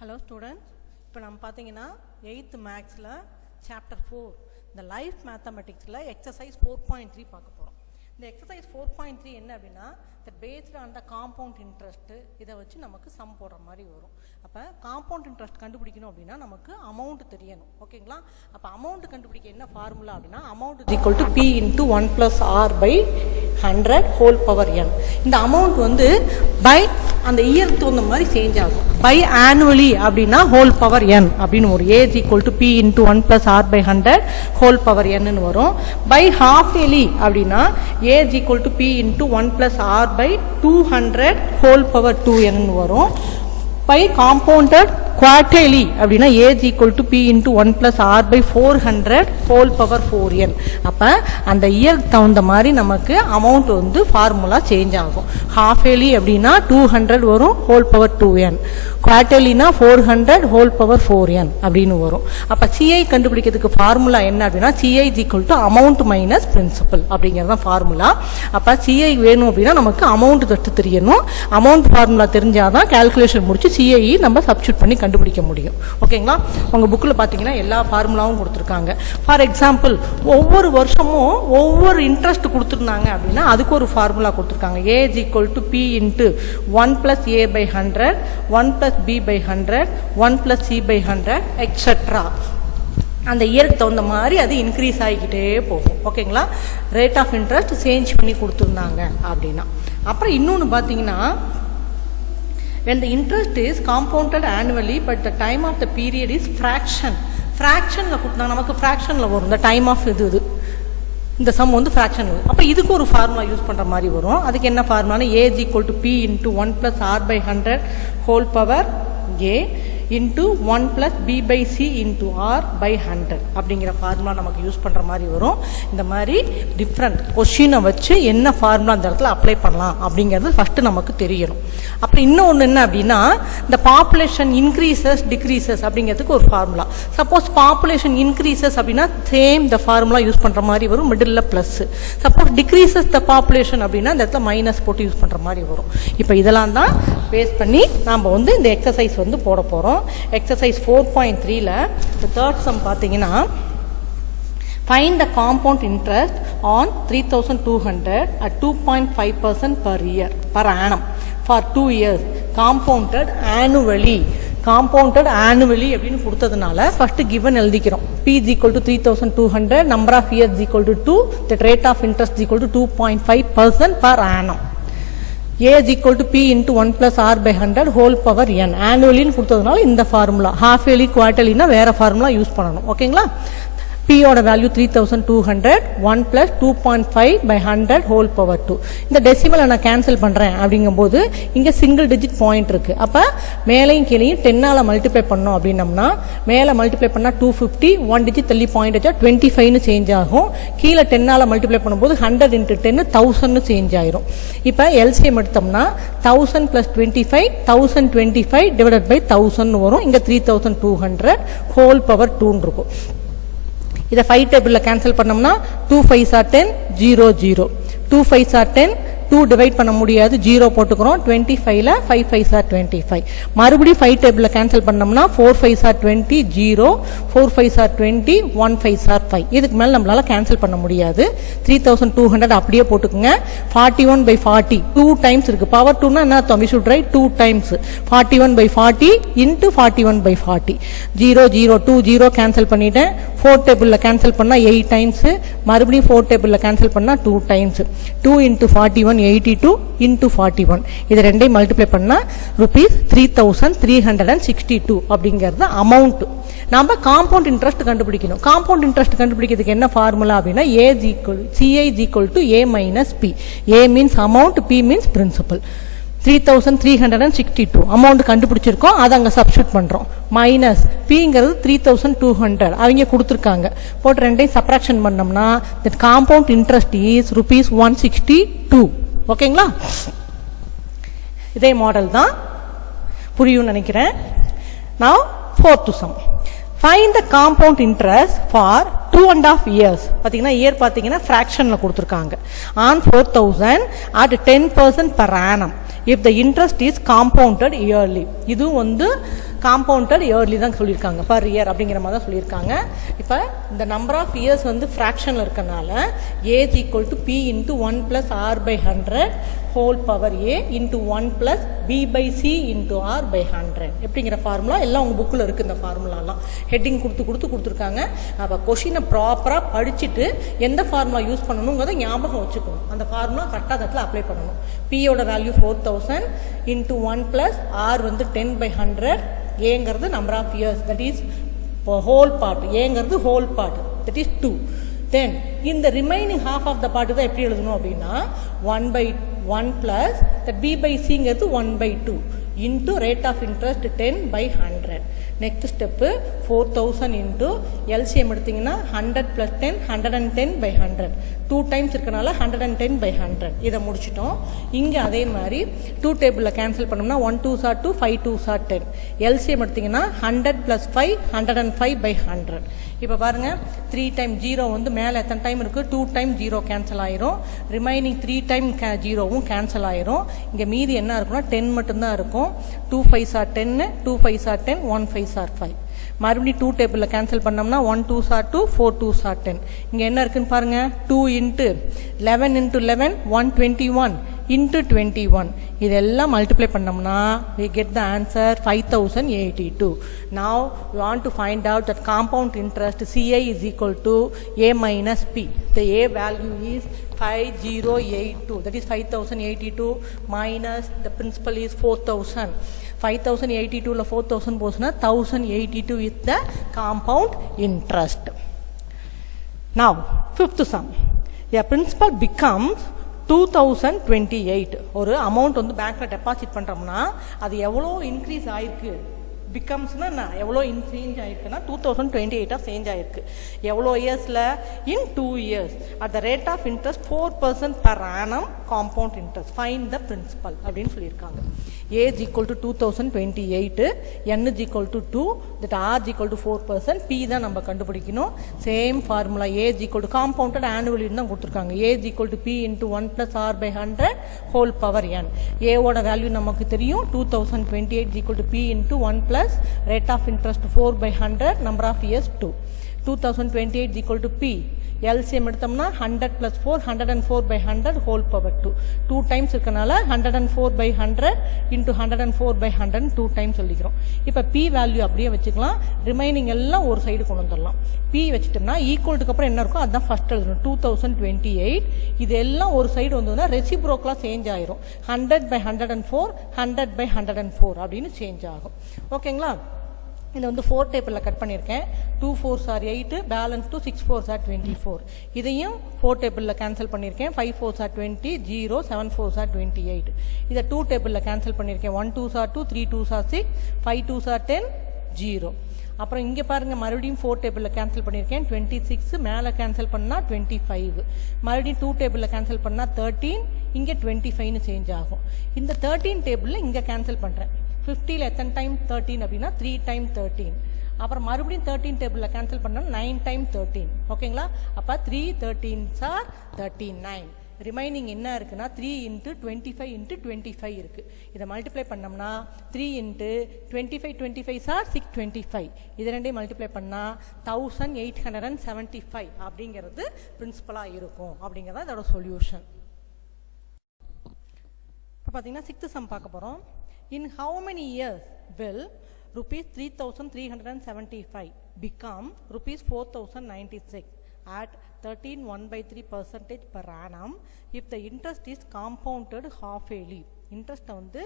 Hello students, இப்போ நம்ம பார்த்தீங்கன்னா 8th மேக்ஸில் சாப்டர் 4 இந்த லைஃப் மேத்தமெட்டிக்ஸில் எக்ஸசைஸ் 4.3 பார்க்க போகிறோம். இந்த எக்ஸசைஸ் 4.3 என்ன அப்படின்னா based on the compound interest இதை வச்சு நமக்கு சம் போடுற மாதிரி வரும். அப்போ காம்பவுண்ட் இன்ட்ரெஸ்ட் கண்டுபிடிக்கணும் அப்படின்னா நமக்கு அமௌண்ட் தெரியணும். ஓகேங்களா? அப்போ அமௌண்ட் கண்டுபிடிக்க என்ன ஃபார்முலா அப்படின்னா amount is equal to P into 1 + r by 100 whole power n. இந்த அமௌண்ட் வந்து பை அந்த இயருக்கு தகுந்த மாதிரி சேஞ்ச் ஆகும். பை ஆனுவலி அப்படின்னா ஹோல் பவர் n அப்படின்னு ஒரு A is equal to P into 1 + r by 100 whole power n வரும். பை ஹாஃப் இயர்லி அப்படின்னா A is equal to P into 1 + r by 200 whole power 2n வரும். By compounded quarterly அப்படின்னா A is equal to P into 1 + r by 400 whole power 4n. அப்போ அந்த இயருக்கு தகுந்த மாதிரி நமக்கு அமௌண்ட் வந்து ஃபார்முலா சேஞ்ச் ஆகும். ஹாஃப் இயர்லி அப்படின்னா 200 வரும் ஹோல் பவர் 2n, குவார்டர்லினா 400 ஹோல் பவர் 4n அப்படின்னு வரும். அப்போ சிஐ கண்டுபிடிக்கிறதுக்கு ஃபார்முலா என்ன அப்படின்னா CI is equal to amount minus principal அப்படிங்கிறது தான் ஃபார்முலா. அப்போ சிஐ வேணும் அப்படின்னா நமக்கு அமௌண்ட் தட்டு தெரியணும். அமௌண்ட் ஃபார்முலா தெரிஞ்சாதான் கால்குலேஷன் முடிச்சு சிஐ நம்ம சப்ஸ்டியூட் பண்ணி கண்டுபிடிக்க முடியும். ஓகேங்களா? உங்கள் புக்கில் பார்த்தீங்கன்னா எல்லா ஃபார்முலாவும் கொடுத்துருக்காங்க. ஃபார் எக்ஸாம்பிள் ஒவ்வொரு வருஷமும் ஒவ்வொரு இன்ட்ரெஸ்ட் கொடுத்துருந்தாங்க அப்படின்னா அதுக்கு ஒரு ஃபார்முலா கொடுத்துருக்காங்க. A is equal to P into 1 + a by 100 1 + b by 100 1 + c by 100 etcetera. அந்த இயருக்கு தகுந்த மாதிரி அது இன்க்ரீஸ் ஆகிக்கிட்டே போகும். ஓகேங்களா? ரேட் ஆஃப் இன்ட்ரெஸ்ட் சேஞ்ச் பண்ணி கொடுத்துருந்தாங்க அப்படின்னா. அப்புறம் இன்னொன்று பார்த்தீங்கன்னா when the interest is compounded annually but the time of the period is fractionல கொடுத்தாங்க. நமக்கு ஃப்ராக்ஷனில் வரும் இந்த டைம் ஆஃப் இது இந்த சம் வந்து ஃப்ராக்ஷன் வரும். அப்போ இதுக்கு ஒரு ஃபார்முலா யூஸ் பண்ணுற மாதிரி வரும். அதுக்கு என்ன ஃபார்முலானா A is equal to P into 1 + r by 100 whole power a into 1 + b by c into r by 100 அப்படிங்கிற ஃபார்முலா நமக்கு யூஸ் பண்ணுற மாதிரி வரும். இந்த மாதிரி டிஃப்ரெண்ட் கொஷினை வச்சு என்ன ஃபார்முலா அந்த இடத்துல அப்ளை பண்ணலாம் அப்படிங்கிறது ஃபஸ்ட்டு நமக்கு தெரியணும். அப்புறம் இன்னொன்று என்ன அப்படின்னா இந்த பாப்புலேஷன் இன்க்ரீசஸ் டிக்ரீசஸ் அப்படிங்கிறதுக்கு ஒரு ஃபார்முலா. சப்போஸ் பாப்புலேஷன் இன்க்ரீசஸ் அப்படின்னா சேம் இந்த ஃபார்முலா யூஸ் பண்ணுற மாதிரி வரும், middle plus. Suppose decreases the population அப்படின்னா இந்த இடத்துல மைனஸ் போட்டு யூஸ் பண்ணுற மாதிரி வரும். இப்போ இதெல்லாம் தான் பேஸ் பண்ணி நாம் வந்து இந்த எக்ஸசைஸ் வந்து போட போகிறோம். எக்ஸசைஸ் 4.3ல தேர்ட் சம் பார்த்தீங்கன்னா find the compound interest on 3200 at 2.5% per year per annum for 2 years compounded annually அப்படின்னு கொடுத்ததுனால ஃபர்ஸ்ட் கிவன் எழுதிக்கிறோம். p is equal to 3200, number of years is equal to 2, the rate of interest is equal to 2.5% per annum. A is equal to p into 1 + r by 100 whole power n. annually கொடுத்ததுனால இந்த formula. half yearly குவார்டர்லினா வேற formula use பண்ணணும். ஓகேங்களா? p ஓட value 3200 1 + 2.5 by 100 whole power 2. இந்த டெசிமலை நான் cancel பண்ணுறேன் அப்படிங்கும்போது இங்கே சிங்கிள் டிஜிட் பாயிண்ட் இருக்குது. அப்போ மேலையும் கீழையும் 10ஆல் மல்டிப்ளை பண்ணோம் அப்படின்னம்னா மேலே மல்டிப்ளை பண்ணால் 250, 1 டிஜிட் தள்ளி பாயிண்ட் வச்சா 25ன்னு சேஞ்ச் ஆகும். கீழே 10ஆல் மல்டிப்ளை பண்ணும்போது 100 × 10 1000ன்னு சேஞ்ச் ஆயிரும். இப்போ எல்சிஎம் எடுத்தோம்னா 1000 + 25 1025 டிவைடட் பை 1000 வரும். இங்கே 3200 ஹோல் பவர் 2 இருக்கும். இதை 5 டேபிளில் கேன்சல் பண்ணோம்னா 2 5s are 10 0 0 2 5s are 10 2 divide பண்ண முடியாது 0 போட்டுக்கிறோம். 25ல 5 5s are 25. மறுபடியும் 5 டேபிளில் கேன்சல் பண்ணோம்னா 4 5s are 20 0 4 5s are 20 1 5s are 5. இதுக்கு மேலே நம்மளால கேன்சல் பண்ண முடியாது. 3200 அப்படியே போட்டுக்கோங்க. 41/40 2 டைம்ஸ் இருக்கு. பவர் 2னா என்ன அர்த்தம்? we should write 2 times 41/40 into 41/40. 0 0 2 0 cancel பண்ணிட்டேன். 4 டேபிளில் கேன்சல் பண்ணால் 8 டைம்ஸ், மறுபடியும் 4 டேபிளில் கேன்சல் பண்ணால் 2 டைம்ஸ். 2 × 41 82 × 41. இது ரெண்டையும் மல்டிப்ளை பண்ணால் ₹3362 அப்படிங்கிறது அமௌண்ட். நம்ம காம்பவுண்ட் இன்ட்ரெஸ்ட் கண்டுபிடிக்கணும். காம்பவுண்ட் இன்ட்ரெஸ்ட் கண்டுபிடிக்கிறதுக்கு என்ன ஃபார்முலா அப்படின்னா CI is equal to A minus P. A means amount, P means principal. 3362 amount கண்டுபிடிச்சிருக்கோம். அதை அங்கே சப்ஸ்டியூட் பண்ணுறோம். மைனஸ் பிங்கிறது 3200 அவங்க கொடுத்துருக்காங்க. போட்டு ரெண்டையும் சப்ராக்ஷன் பண்ணோம்னா தட் காம்பவுண்ட் இன்ட்ரெஸ்ட் இஸ் ₹162. ஓகேங்களா? இதே மாடல் தான் புரியும் நினைக்கிறேன். Now fourth sum. Find the compound interest for 2.5 years. பார்த்தீங்கன்னா இயர் பார்த்தீங்கன்னா ஃப்ராக்ஷனில் கொடுத்துருக்காங்க. on 4000 at 10% per annum if the interest is compounded yearly. இது வந்து காம்பவுண்டட் இயர்லி தான் சொல்லியிருக்காங்க, பர் இயர் அப்படிங்கிற மாதிரி தான் சொல்லியிருக்காங்க. இப்போ இந்த நம்பர் ஆஃப் இயர்ஸ் வந்து ஃப்ராக்ஷனில் இருக்கனால age equal to P into 1 + r/100 whole power a into 1 + b/c into r/100 எப்படிங்கிற ஃபார்முலா எல்லாம் உங்கள் புக்கில் இருக்குது. இந்த ஃபார்முலாலாம் ஹெட்டிங் கொடுத்துருக்காங்க. அப்போ கொஷினை ப்ராப்பராக படிச்சுட்டு எந்த ஃபார்முலா யூஸ் பண்ணணுங்கிறத ஞாபகம் வச்சுக்கணும். அந்த ஃபார்முலா கரெக்டாக அதில் அப்ளை பண்ணணும். பியோட வேல்யூ 4000 இன்ட்டு 1 + r வந்து 10/100, ஏங்கிறது number of years, that is whole part, ஏங்கிறது whole part, that is 2. Then in the remaining half of the part தான் எப்படி எழுதணும் அப்படின்னா 1/1 plus that b/c ங்கிறது 1/2 into rate of interest 10/100. next step 4000 into LCM எடுத்தீங்கன்னா 100 plus 10 110/100, 2 times இருக்கனால 110/100. இதை முடிச்சிட்டோம். இங்கே அதே மாதிரி 2 டேபிளில் கேன்சல் பண்ணோம்னா 1 2s are 2, 5 2s are 10. LCM எடுத்தீங்கன்னா 100 plus 5 105/100. இப்போ பாருங்க 3 times 0 வந்து மேலே எத்தனை டைம் இருக்குது, 2 times 0 கேன்சல் ஆயிரும். ரிமைனிங் 3 times 0வும் கேன்சல் ஆயிரும். இங்கே மீதி என்ன இருக்குன்னா 10 மட்டும்தான் இருக்கும். 2 5s are 10, 2 5s are 10, 1 5s are 5. மறுபடியும் 2 டேபிளில் கேன்சல் பண்ணோம்னா 1 2s are 2, 4 2s are 10. இங்கே என்ன இருக்குன்னு பாருங்க, 2 into 11 into 11 121 into 21. இதெல்லாம் மல்டிப்ளை பண்ணோம்னா we get the answer 5082. Now we want to find out that compound interest CI is equal to A minus P. The A value is 5082, that is 5082 minus the principal is 4000. 5082 ல 4000 போச்சுன்னா 1082 is the compound interest. Now fifth sum, the principal becomes 2028. ஒரு amount வந்து பேங்க்ல deposit பண்றோம்னா அது எவ்வளோ increase ஆயிருக்கு, பிகம்ஸ்னா எவ்வளோ சேஞ்ச் ஆயிருக்குன்னா 2028 சேஞ்ச் ஆயிருக்கு. எவ்வளோ இயர்ஸில், இன் 2 years at the rate of interest 4% per annum compound interest. Find the principal அப்படின்னு சொல்லியிருக்காங்க. Age equal to 2028, n is equal to 2, that r is equal to 4%, p தான் நம்ம கண்டுபிடிக்கணும். Same formula, age equal to compounded annual தான் கொடுத்துருக்காங்க. Age equal to p into 1 + r/100 whole power n. ஏவோட value நமக்கு தெரியும், 2028 is equal to p into 1 plus rate of interest 4/100, number of years 2. 2028 is equal to p. LCM எடுத்தோம்னா 100 plus 4 104/100 whole power 2. 2 times இருக்கனால 104/100 into 104/100 2 times சொல்லிக்கிறோம். இப்போ p value அப்படியே வச்சுக்கலாம், remaining எல்லாம் ஒரு சைடு கொண்டு வந்துடலாம். p வச்சுட்டோம்னா ஈக்குவல்ட்டுக்கு அப்புறம் என்ன இருக்கும் அதுதான் ஃபர்ஸ்ட் எழுதணும். 2028 இது எல்லாம் ஒரு சைடு வந்ததுன்னா ரெசிப்ரோக்கலாக சேஞ்ச் ஆயிரும். 100/104 100/104 அப்படின்னு சேஞ்ச் ஆகும். ஓகேங்களா? இதை வந்து 4 டேபிளில் கட் பண்ணியிருக்கேன். 2 4s are 8, balance 2 6 4s are 24. இதையும் 4 டேபிளில் கேன்சல் பண்ணியிருக்கேன். 5 4s are 20, 0 7 4s are 28. இதை 2 டேபிளில் கேன்சல் பண்ணியிருக்கேன். 1 2s are 2, 3 2s are 6, 5 2s are 10, 0. அப்புறம் இங்கே பாருங்கள், மறுபடியும் 4 டேபிளில் கேன்சல் பண்ணியிருக்கேன். 26 மேலே கேன்சல் பண்ணால் 25, மறுபடியும் 2 டேபிளில் கேன்சல் பண்ணால் 13, இங்கே 25ன்னு சேஞ்ச் ஆகும். இந்த 13 டேபிளில் இங்கே கேன்சல் பண்ணுறேன். 50ல் எத்தனை டைம் 13 அப்படின்னா 3 times 13. அப்புறம் மறுபடியும் 13 டேபிளில் கேன்சல் பண்ணால் 9 times 13. ஓகேங்களா? அப்போ 3 13s are 39. ரிமைனிங் என்ன இருக்குன்னா 3 into 25 into 25 இருக்கு. இதை மல்டிப்ளை பண்ணோம்னா 3 into 25 25s are 625. இது ரெண்டையும் மல்டிப்ளை பண்ணால் 1875 அப்படிங்கிறது பிரின்சிபலாக இருக்கும். அப்படிங்கிறத அதோட சொல்யூஷன். இப்போ பார்த்தீங்கன்னா 6th sum பார்க்க போகிறோம். In how many years will rupees 3375 become rupees 4096 at 13.1/3% per annum if the interest is compounded half yearly? Interest வந்து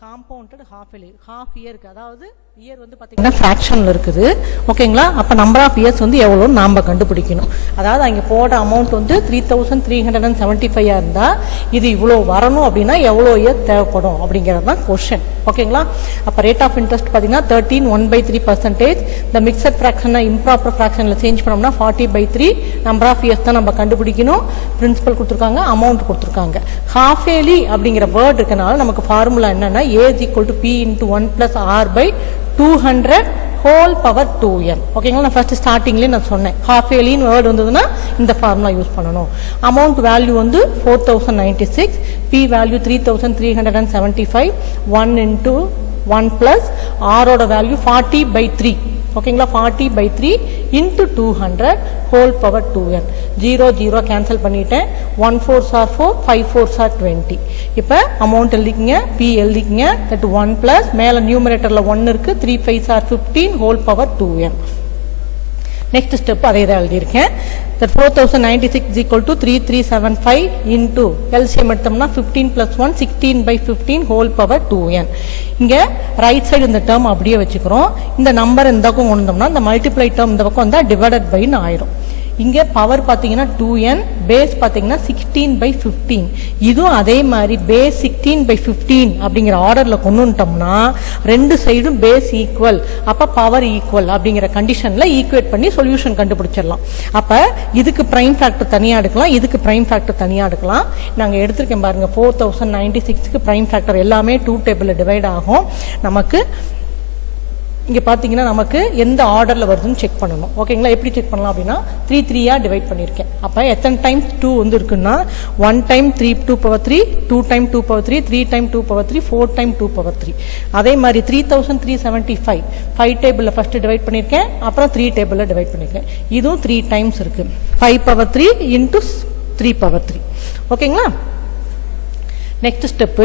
காம்பவுண்டட் ஹாஃப் இயருக்கு, அதாவது இயர் வந்து பார்த்தீங்கன்னா ஃப்ராக்ஷனில் இருக்குது. ஓகேங்களா? அப்போ நம்பர் ஆஃப் இயர்ஸ் வந்து எவ்வளோன்னு நாம் கண்டுபிடிக்கணும். அதாவது அங்கே போட அமௌண்ட் வந்து 3375 இருந்தால் இது இவ்வளோ வரணும் அப்படின்னா எவ்வளோ இயர் தேவைப்படும் அப்படிங்கிறது தான் கொஷின். ஓகேங்களா? அப்போ ரேட் ஆஃப் இன்ட்ரெஸ்ட் பார்த்தீங்கன்னா 13.1/3%. இந்த மிக்சட் ஃப்ராக்ஷனை இம்ப்ராப்பர் ஃப்ராக்ஷனில் சேஞ்ச் பண்ணோம்னா 40/3. நம்பர் ஆஃப் இயர்ஸ் தான் நம்ம கண்டுபிடிக்கணும். பிரின்சிபல் கொடுத்துருக்காங்க, அமௌண்ட் கொடுத்துருக்காங்க. ஹாஃப் இயர்லி அப்படிங்கிற வேர்ட் இருக்கனால நமக்கு ஃபார்முலா என்னன்னா age equal to p into 1 + r/200 whole power 2n. ஓகேங்களா? நான் ஃபர்ஸ்ட் ஸ்டார்டிங்லேயே நான் சொன்னேன், ஹாஃப் இயர்லின்னு வேர்டு வந்ததுன்னா இந்த ஃபார்முலா யூஸ் பண்ணணும். அமௌண்ட் வேல்யூ வந்து 4096, p value 3375, 1 into 1 plus r ஓட வேல்யூ 40/3 ஓகேங்களா 40/3 into 200 whole power 2n 0 0 cancel பண்ணிட்டேன் 1 4s are 4 5 4s are 20 இப்போ அமௌண்ட் எழுதிக்கங்க p எழுதிக்கங்க that 1 plus மேல நியூமரேட்டர்ல 1 இருக்கு 3 5s are 15 whole power 2n next step அதே தான் எழுதியிருக்கேன் that 4096 is equal to 3375 into LCM எடுத்தோம்னா 15 plus 1 16/15 whole power 2n இங்க ரைட் சைடு இந்த டேர்ம் அப்படியே வச்சுக்கிறோம் இந்த நம்பர் இந்த பக்கம் கொண்டு வந்தோம்னா இந்த மல்டிப்ளை டேர்ம் இந்த பக்கம் வந்தா டிவைடட் பை ஆயிரும் இங்க பவர் பாத்தீங்கன்னா 2n பேஸ் பாத்தீங்கன்னா 16/15 இதுவும் அதே மாதிரி பேஸ் 16/15 அப்படிங்கிற ஆர்டர்ல கொண்டு வந்துட்டோம்னா ரெண்டு சைடும் பேஸ் ஈக்குவல் அப்ப பவர் ஈக்குவல் அப்படிங்கிற கண்டிஷன்ல ஈக்குவேட் பண்ணி சொல்யூஷன் கண்டுபிடிச்சிடலாம் அப்ப இதுக்கு பிரைம் ஃபேக்டர் தனியா எடுக்கலாம் இதுக்கு பிரைம் ஃபேக்டர் தனியா எடுக்கலாம் நாங்க எடுத்திருக்கேன் பாருங்க 4096க்கு பிரைம் ஃபேக்டர் எல்லாமே 2 டேபிள்ல டிவைட் ஆகும் நமக்கு இங்க பாத்தீங்கன்னா நமக்கு எந்த ஆர்டர்ல வருதுன்னு செக் பண்ணனும் ஓகேங்களா எப்படி செக் பண்ணலாம் அப்படினா 3 3 டிவைட் பண்ணிருக்கேன் அப்ப எத்தனை டைம்ஸ் 2 வந்து இருக்குன்னா 1 time 3 2 power 3 2 time 2 power 3 3 time 2 power 3 4 time 2 power 3 அதே மாதிரி 3375 5 டேபிள்ல ஃபர்ஸ்ட் டிவைட் பண்ணிருக்கேன் அப்புறம் 3 டேபிள்ல டிவைட் பண்ணிருக்கேன் இதுவும் 3 டைம்ஸ் இருக்கு 5 பவர் 3 into 3 பவர் 3 ஓகேங்களா next step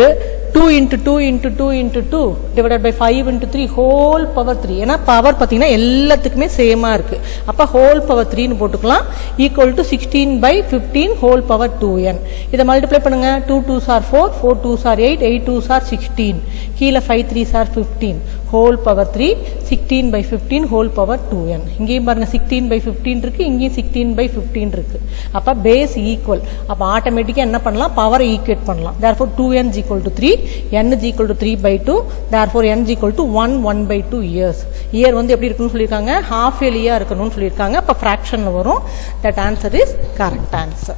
2 into 2 into 2 into 2 divided by 5 into 3 whole power 3 ஏன்னா பவர் பாத்தீங்கன்னா எல்லாத்துக்குமே சேமா இருக்கு அப்ப whole power 3 னு போட்டுக்கலாம் equal to 16/15 whole power 2n இத மல்டிப்ளை பண்ணுங்க 2 2s are 4 4 2s are 8 8 2s are 16 கீழ 5 3s are 15 whole power 3 16/15 whole power 2n இங்கேயும் பாருங்க 16/15 இருக்கு இங்கேயும் 16/15 இருக்கு அப்ப பேஸ் ஈக்குவல் அப்ப ஆட்டோமேட்டிக்கா என்ன பண்ணலாம் பவரை ஈக்குவேட் பண்ணலாம் therefore 2n is equal to 3 n is equal to 3/2 therefore n is equal to 1/2 years year வந்து எப்படி இருக்குன்னு சொல்லிருக்காங்க half yearly-ஆ இருக்கணும்னு சொல்லிருக்காங்க அப்ப fractionல வரும் that answer is correct answer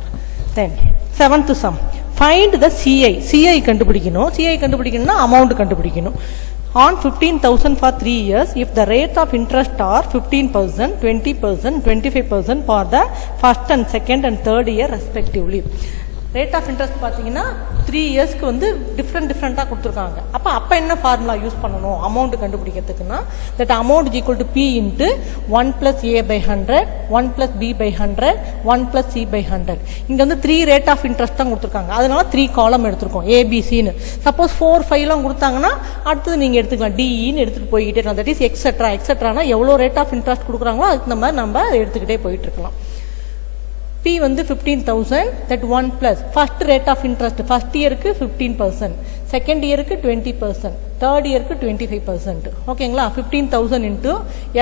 then seventh sum find the CI கண்டுபிடிக்கணும்னா amount கண்டுபிடிக்கணும் on 15,000 for 3 years if the rate of interest are 15%, 20%, 25% for the first and second and third year respectively. Rate of interest பாத்தீங்கன்னா 3 இயர்ஸ்க்கு வந்து டிஃபரண்டா கொடுத்திருக்காங்க அப்ப என்ன formula use பண்ணனும் amount கண்டுபிடிக்கிறதுக்குனா that amount is equal to p into 1 plus a by 100 1 plus b by 100 1 plus c by 100 இங்க வந்து 3 rate of interest தான் கொடுத்திருக்காங்க அதனால 3 காலம் எடுத்துறோம் a b c னு சப்போஸ் 4 5 லாம் கொடுத்தாங்கன்னா அடுத்து நீங்க எடுத்துக்கலாம் d e னு எடுத்துட்டு போயிட்டே இருக்கலாம் that is etc னா எவ்வளவு rate of interest கொடுக்கறாங்களோ அதுக்கு நம்ம எடுத்துக்கிட்டே போயிட்டு இருக்கலாம் P வந்து 15,000 that 1 plus first rate of interest first year க்கு 15% second year க்கு 20% third year க்கு 25% ஓகேங்களா 15,000 into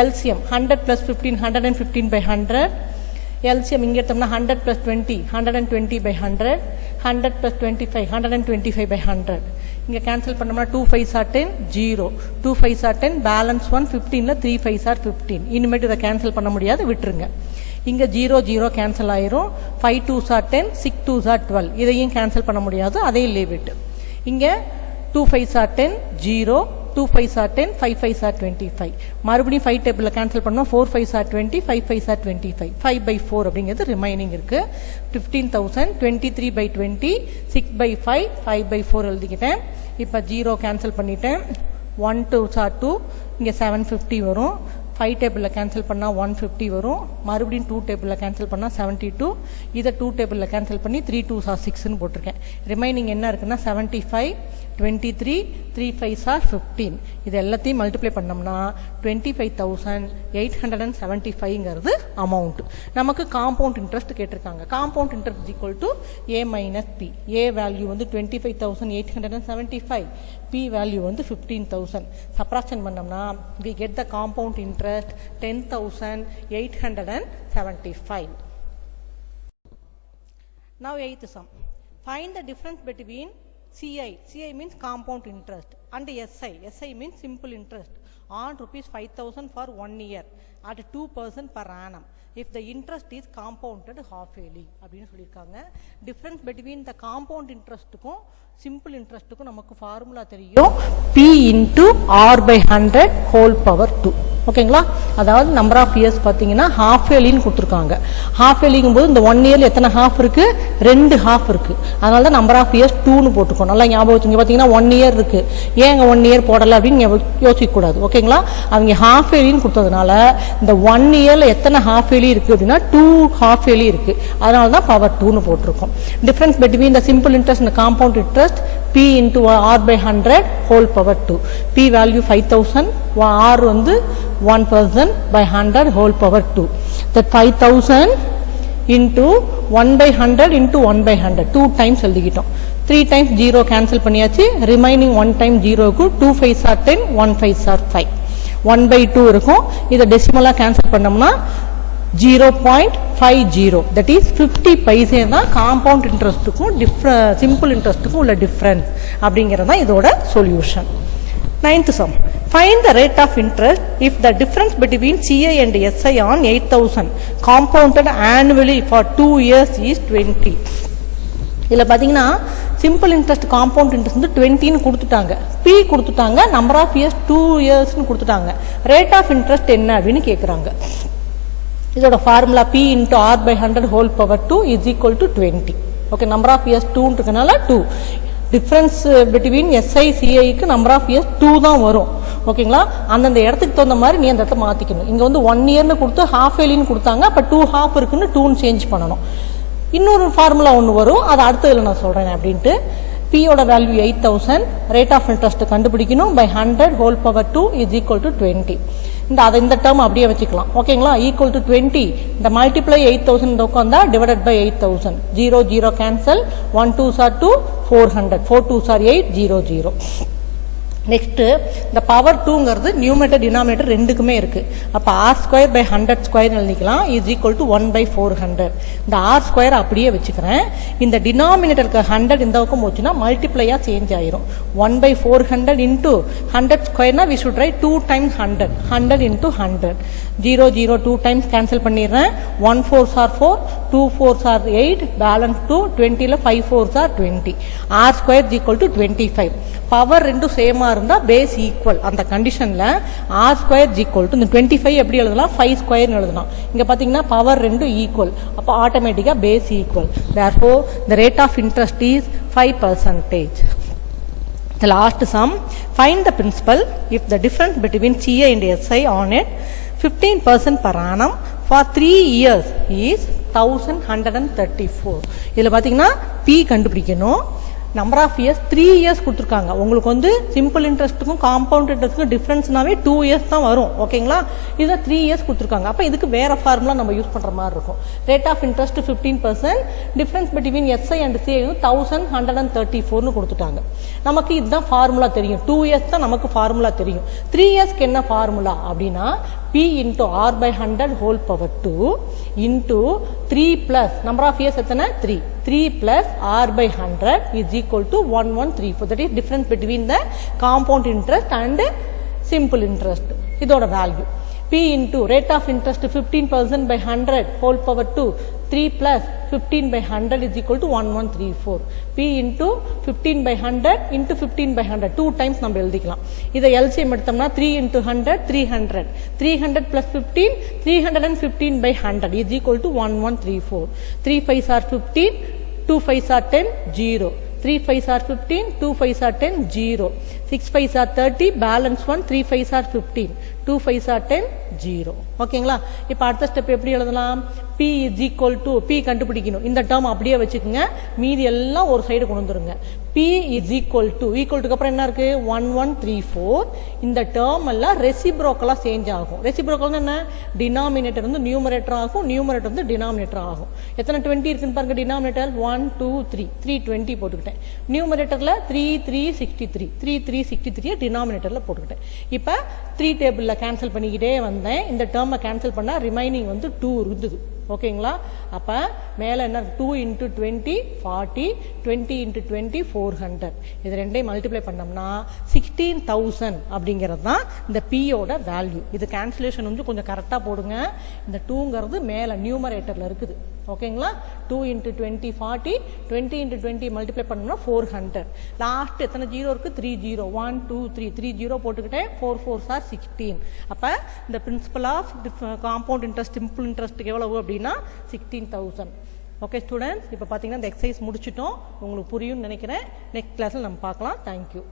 LCM 100 plus 15 115 by 100 LCM இங்க எடுத்தோம்னா 100 plus 20 120 by 100 100 plus 25 125 by 100 இங்க கேன்சல் பண்ணோம்னா 2 5s are 10 0 2 5s are 10 balance 1 15 ல 3 5s are 15 இனிமேட்டு இத கேன்சல் பண்ண முடியாது விட்டுருங்க இங்க 0 0 கேன்சல் ஆயிரும் 5 2s are 10 6 2s are 12 இதையும் கேன்சல் பண்ண முடியாது அதே லீவ் இட் இங்க 2 5s are 10 0 2 5s are 10 5 5s are 25 மறுபடியும் 5 டேபிள்ல கேன்சல் பண்ணா 4 5s are 20 5 5s are 25 5/4 அப்படிங்கிறது ரிமைனிங் இருக்கு 15,000 23 by 20 6 by 5 5/4 எழுதிக்கிட்டேன் இப்ப 0 கேன்சல் பண்ணிட்டேன் 1 2s are 2 இங்க 750 வரும் 5 டேபிள்ல கேன்சல் பண்ணா 150 வரும் மறுபடியும் 2 டேபிள்ல கேன்சல் பண்ணா 72 இத 2 டேபிள்ல கேன்சல் பண்ணி 3 2s are 6 னு போட்டுருக்கேன் ரிமைனிங் என்ன இருக்குன்னா 75 23 3 5s are 15 இது எல்லாத்தையும் மல்டிப்ளை பண்ணோம்னா 25,875 ங்கிறது அமௌண்ட் நமக்கு காம்பவுண்ட் இன்ட்ரஸ்ட் கேட்டிருக்காங்க compound interest is equal to a minus p a value வந்து 25,875 p வேல்யூ வந்து 15,000 சப்ட்ராக்ஷன் பண்ணோம்னா we get the compound interest 10,875 now eighth sum find the difference between CI means compound interest and SI means simple interest on rupees 5,000 for 1 year at 2% per annum if the interest is compounded half yearly அப்படினு சொல்லிருக்காங்க difference between the compound interestக்கும் simple இன்ட்ரெஸ்ட்டுக்கும் நமக்கு formula தெரியும், P into R by 100 whole power 2. ஓகேங்களா? அதாவது number of years பார்த்தீங்கன்னா half இயர்லின்னு கொடுத்துருக்காங்க. ஹாஃப் இயர்லிங்கும் போது இந்த 1 இயர்ல எத்தனை ஹாஃப் இருக்கு? 2 ஹாஃப் இருக்கு. அதனால தான் நம்பர் ஆஃப் இயர்ஸ் 2ன்னு போட்டுக்கோம். நல்லா ஞாபகம் வச்சுங்க. பார்த்தீங்கன்னா 1 இயர் இருக்கு, ஏங்க 1 இயர் போடலை அப்படின்னு யோசிக்க கூடாது. ஓகேங்களா? அவங்க ஹாஃப் இயர்லின்னு கொடுத்ததுனால இந்த 1 இயர்ல எத்தனை ஹாஃப் இயர்லி இருக்கு அப்படின்னா 2 ஹாஃப் இயர்லி இருக்கு. அதனால தான் பவர் 2ன்னு போட்டிருக்கோம். Difference between the simple interest and compound interest P into R by 100 whole power 2. P value 5000, R வந்து 1% by 100 whole power 2. That 5000 into 1 by 100 into 1 by 100. 2 times எழுதிக்கிட்டோம். 3 times 0 cancel பண்ணியாச்சு. remaining 1 time 0க்கு 2 5s are 10, 1 5s are 5. 1 by 2 இருக்கும். இதை டெசிமலா cancel பண்ணோம்னா 0.50, that is 50 paise தான் compound இன்ட்ரெஸ்ட்டுக்கும் simple இன்ட்ரெஸ்ட்டுக்கும் உள்ள difference அப்படிங்கிறது தான் இதோட solution. 9th sum. Find the rate of interest if the difference between CI and SI on 8000 compounded annually for 2 years is 20. இதில் பார்த்தீங்கன்னா சிம்பிள் இன்ட்ரெஸ்ட் காம்பவுண்ட் இன்ட்ரெஸ்ட் வந்து 20ன்னு கொடுத்துட்டாங்க, P கொடுத்துட்டாங்க, நம்பர் ஆஃப் இயர்ஸ் 2 இயர்ஸ்ன்னு கொடுத்துட்டாங்க. ரேட் ஆஃப் இன்ட்ரெஸ்ட் என்ன அப்படின்னு கேட்குறாங்க. இதோட formula P into R by 100 whole power 2 is equal to 20. Okay, number of years 2 இருக்கனால 2. டிஃப்ரென்ஸ் பிட்வீன் SI CIக்கு நம்பர் ஆஃப் இயர்ஸ் 2 தான் வரும். ஓகேங்களா? அந்தந்த இடத்துக்கு தகுந்த மாதிரி நீ அந்த இடத்த மாற்றிக்கணும். இங்கே வந்து 1 இயர்னு கொடுத்து ஹாஃப் இயர்லின்னு கொடுத்தாங்க, அப்போ 2 ஹாஃப் இருக்குன்னு 2ன்னு சேஞ்ச் பண்ணணும். இன்னொரு ஃபார்முலா ஒன்று வரும், அது அடுத்ததில் நான் சொல்கிறேன் அப்படின்ட்டு. Pயோட வேல்யூ 8000, ரேட் ஆஃப் இன்ட்ரெஸ்ட் கண்டுபிடிக்கணும். By 100 whole power 2 is equal to 20. இந்த டேர்ம் அப்படியே வச்சுக்கலாம். ஓகேங்களா? Equal to 20. இந்த மல்டிப்ளை 8000 இந்த உட்காந்தா divided by 8000. 0 0 cancel. 1 2s are 2, 400. 4 2s are 8, 0 0. Next இந்த பவர் 2ங்கிறது நியூமரேட்டர் டினாமினேட்டர் ரெண்டுக்குமே இருக்கு. அப்போ r² by 100 ஸ்கொயர் எழுதிக்கலாம், இஸ் ஈக்குவல் டு 1 by 400. இந்த r² அப்படியே வச்சுக்கிறேன். இந்த டினாமினேட்டருக்கு 100 இந்த பக்கம் போச்சுன்னா மல்டிப்ளையா சேஞ்ச் ஆயிரும். 1 by 400 இன்டூ 100 ஸ்கொயர்னா we should write 2 times 100. 100 into 100. 0 0 2 times cancel பண்ணிடுறேன். 1 4s are 4, 2 4s are 8, balance 2. 20ல 5 4s are 20. r² is equal to 25. Power ரெண்டும் சேமா இருந்தா பேஸ் ஈக்குவல். அந்த கண்டிஷன்ல r² is equal to இந்த 25 எப்படி எழுதலாம்? 5 ஸ்கொயர்னு எழுதலாம். இங்க பாத்தீங்கன்னா பவர் ரெண்டும் ஈக்குவல், அப்போ ஆட்டோமேட்டிக்கா base equal. therefore the rate of interest is 5%. The last sum. Find the principal if the difference between CI and SI on it 15% per annum for 3 years is 1134. இதில் பார்த்தீங்கன்னா P கண்டுபிடிக்கணும். Number of years 3 years கொடுத்துருக்காங்க. உங்களுக்கு வந்து simple இன்ட்ரெஸ்ட்டுக்கும் compound இன்ட்ரெஸ்ட்டுக்கும் டிஃப்ரென்ஸ்னாவே 2 years தான் வரும். ஓகேங்களா? இதில் 3 இயர்ஸ் கொடுத்துருக்காங்க. அப்போ இதுக்கு வேற ஃபார்முலா நம்ம யூஸ் பண்ணுற மாதிரி இருக்கும். Rate of interest 15%, difference between SI and CI 1134ன்னு கொடுத்துட்டாங்க. நமக்கு இதுதான் ஃபார்முலா தெரியும். 2 இயர்ஸ் தான் நமக்கு ஃபார்முலா தெரியும். 3 இயர்ஸ்க்கு என்ன ஃபார்முலா அப்படின்னா P into R by 100 whole power 2 into 3 plus number of years எத்தனை? 3. 3 plus R by 100 is equal to 1134. That is difference between the compound interest and simple interest. இதோட value P into rate of interest 15% by 100 whole power 2. 3 plus 15 by 100 is equal to 1134. P into 15 by 100 into 15 by 100. 2 times நம்ம எழுதிக்கலாம். இதை LCM எடுத்தோம்னா 3 into 100, 300. 300 plus 15, 315 by 100 is equal to 1134. 3 5s are 15, 2 5s are 10, 0. 3 5s are 15, 2 5s are 10, 0. 6 5s are 30, balance 1, 3 5s are 15, 2 5s are 10, 0. ஓகேங்களா? இப்போ அடுத்த step எப்படி எழுதலாம்? P is equal to P கண்டுபிடிக்கணும். இந்த டேர்ம் அப்படியே வச்சுக்கோங்க, மீதி எல்லாம் ஒரு சைடு கொண்டு வந்துருங்க. P is equal to அப்புறம் என்ன இருக்கு? 1134. இந்த டேர்ம் எல்லாம் ரெசிப்ரோக்கலா சேஞ்ச் ஆகும். ரெசிப்ரோக்கல் என்ன? டினாமினேட்டர் வந்து நியூமரேட்டர் ஆகும், நியூமரேட்டர் வந்து டினாமினேட்டர் ஆகும். எத்தனை 20 இருக்குன்னு பாருங்க. டினாமினேட்டர் 1 2 3, 320 போட்டுக்கிட்டேன். நியூமரேட்டர்ல 3 363, 3 363 டினாமினேட்டர்ல போட்டுக்கிட்டேன். இப்போ 3 டேபிள்ல கேன்சல் பண்ணிக்கிட்டே வந்தேன். இந்த டேர்மை கேன்சல் பண்ணா ரிமைனிங் வந்து 2 இருந்தது. ஓகேங்களா? அப்போ மேலே என்ன 2 × 20 40, 20 × 20 400. இது ரெண்டையும் மல்டிப்ளை பண்ணோம்னா 16,000 அப்படிங்கிறது தான் இந்த பியோட வேல்யூ. இது கேன்சலேஷன் வந்து கொஞ்சம் கரெக்டாக போடுங்க. இந்த 2ங்கிறது மேலே நியூமரேட்டரில் இருக்குது. ஓகேங்களா? 2 × 20 40, 20 × 20 மல்டிப்ளை பண்ணோம்னா 400. லாஸ்ட் எத்தனை ஜீரோ இருக்குது? 3 ஜீரோ. 1 2 3 3 ஜீரோ போட்டுக்கிட்டேன். 4 4s are 16. அப்போ இந்த principal of compound interest simple இன்ட்ரெஸ்ட்டுக்கு எவ்வளவு அப்படின்னா 16,000. ஓகே ஸ்டூடெண்ட்ஸ், இப்போ பார்த்தீங்கன்னா இந்த எக்ஸசைஸ் முடிச்சிட்டோம். உங்களுக்கு புரியும்னு நினைக்கிறேன். நெக்ஸ்ட் கிளாஸில் நம்ம பார்க்கலாம். தேங்க்யூ.